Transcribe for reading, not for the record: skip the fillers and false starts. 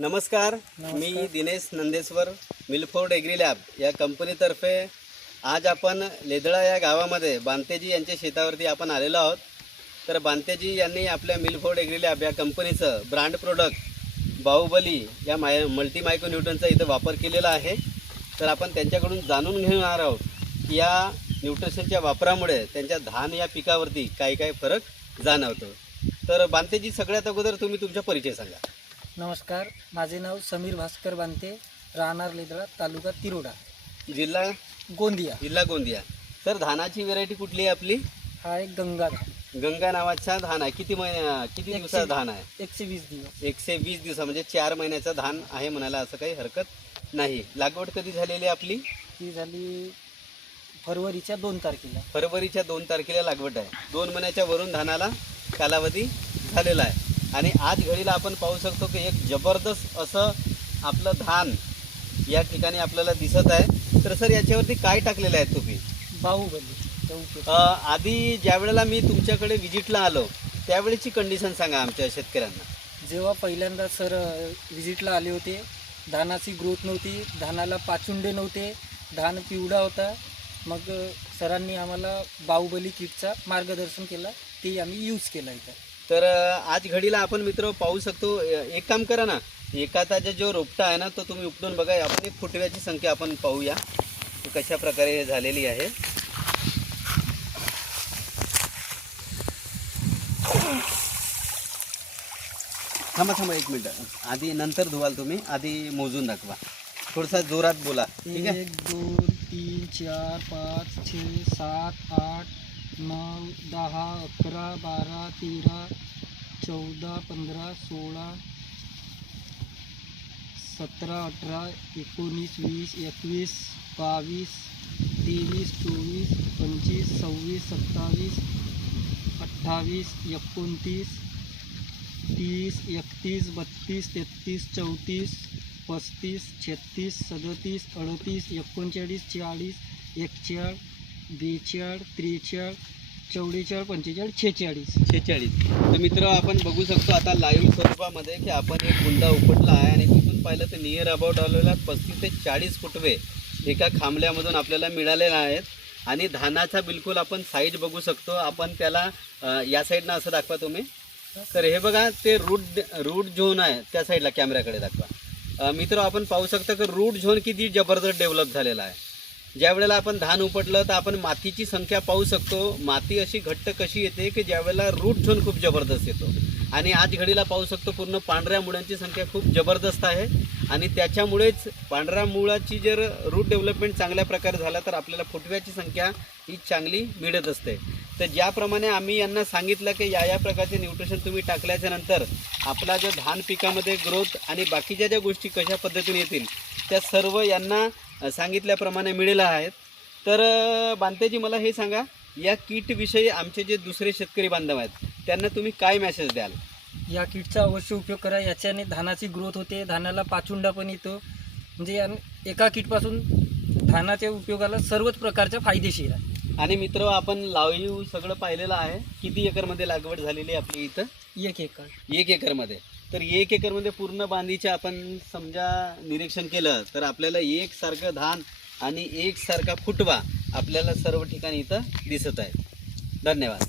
नमस्कार, मी Dinesh Nandeshwar, Milford agri lab या कंपनीतर्फे आज आपण लेदळा या गावामध्ये बांतेजी यांच्या शेतावरती आपण आलेलो आहोत. तर बांतेजी यांनी आपल्या मिलफोर्ड एग्री लॅब या कंपनीचं ब्रँड प्रोडक्ट बाहुबली या मल्टी मायक्रो न्यूट्रनचा इथं वापर केलेला आहे. तर आपण त्यांच्याकडून जाणून घेणार आहोत की या न्यूट्रिशनच्या वापरामुळे त्यांच्या धान या पिकावरती काय काय फरक जाणवतो. तर बांतेजी, सगळ्यात अगोदर तुम्ही तुमचा परिचय सांगा. नमस्कार, माझे नाव समीर भास्कर बांते, राहणार लेदळा, तालुका तिरोडा, जिल्हा गोंदिया. तर धानाची व्हेरायटी कुठली आहे आपली? हा एक गंगा धान, गंगा नावाचा धान आहे. किती दिवसाचा धान आहे? 120 दिवस. 120 दिवस म्हणजे 4 महिन्याचा धान आहे म्हणायला असं काही हरकत नाही. लागवड कधी झालेली आहे आपली? ती झाली फरवरीच्या 2 तारखेला. फरवरीच्या 2 तारखेला लागवड आहे. 2 महिन्याच्या वरून धानाला कालावधी झालेला आहे. आणि आज घडीला आपण पाहू शकतो की एक जबरदस्त असं आपलं धान या ठिकाणी आपल्याला दिसत आहे. तर सर, याच्यावरती काय टाकलेलं आहे तुम्ही? बाहुबली. आधी ज्या वेळेला मी तुमच्याकडे विजिटला आलो त्यावेळेची कंडिशन सांगा आमच्या शेतकऱ्यांना. जेव्हा पहिल्यांदा सर विजिटला आले होते, धानाची ग्रोथ नव्हती, धानाला पाचुंडे नव्हते, धान पिवळा होता. मग सरांनी आम्हाला बाहुबली किटचा मार्गदर्शन केला, ते आम्ही यूज केला इथं. तर आज घडीला आपण मित्र पाहू शकतो. एक काम करा ना, एखादा जो रोपटा आहे ना तो तुम्ही उपटून बघा. आपण एक फुटव्याची संख्या आपण पाहूया कशा प्रकारे झालेली आहे. थांबा 1 मिनिट. आधी नंतर धुवाल तुम्ही, आधी मोजून दाखवा. थोडासा जोरात बोला, ठीक आहे? 1 2 3 4 5 6 7 8 9 10 11 12 13 14 15 16 17 18 19 20 21 22 23 24 25 26 27 28 29 30 31 32 33 34 35 36 37 38 39 40 41 42 43 44 45 46. तर मित्र, आपण बघू शकतो आता लाईव्ह स्वरूपामध्ये की आपण एक गुंडा उपटला आहे आणि तिथून पाहिलं तर नियर अबाउट आलेला 35 ते 40 फुटवे एका खांबल्यामधून आपल्याला मिळालेला आहेत. आणि धानाचा बिलकुल आपण साईज बघू शकतो. आपण त्याला या साईडनं असं दाखवा तुम्ही. तर हे बघा, ते रूट झोन आहे त्या साईडला, कॅमेऱ्याकडे दाखवा. मित्र, आपण पाहू शकता की रूट झोन किती जबरदस्त डेव्हलप झालेला आहे. ज्या वेळेला आपण धान उपटलं तर आपण मातीची संख्या पाहू शकतो. माती अशी घट्ट कशी येते की ज्या वेळेला रूट झोन खूप जबरदस्त येतो. आणि आज घडीला पाहू शकतो पूर्ण पांढऱ्या मुळांची संख्या खूप जबरदस्त आहे. आणि त्याच्यामुळेच पांढऱ्या मुळाची जर रूट डेव्हलपमेंट चांगल्या प्रकारे झाला तर आपल्याला फुटव्याची संख्या ही चांगली मिळत असते. तर ज्याप्रमाणे आम्ही यांना सांगितलं की या प्रकारचे न्यूट्रिशन तुम्ही टाकल्याच्या नंतर आपला जो धान पिकामध्ये ग्रोथ आणि बाकीच्या ज्या गोष्टी कशा पद्धतीने येतील त्या सर्व यांना सांगितल्याप्रमाणे मिळाल्या आहेत. तर बांतेजी, मला हे सांगा, या किटविषयी आमचे जे दुसरे शेतकरी बांधव आहेत त्यांना तुम्ही काय मेसेज द्याल? या किटचा अवश्य उपयोग करा. याच्याने धानाची ग्रोथ होते, धानाला पाचुंडा पण येतो. म्हणजे एका किटपासून धानाच्या उपयोगाला सर्वच प्रकारच्या फायदेशीर आहे. आणि मित्र, आपण लाईव्ह सगळं पाहिलेलं आहे. किती एकरमध्ये लागवड झालेली आहे आपली इथं? 1 एकर. 1 एकरमध्ये. तर 1 एकरमध्ये पूर्ण बांधीचे आपण समजा निरीक्षण केलं तर आपल्याला एकसारखं धान आणि एकसारखा फुटवा आपल्याला सर्व ठिकाणी इथं दिसत आहे. धन्यवाद.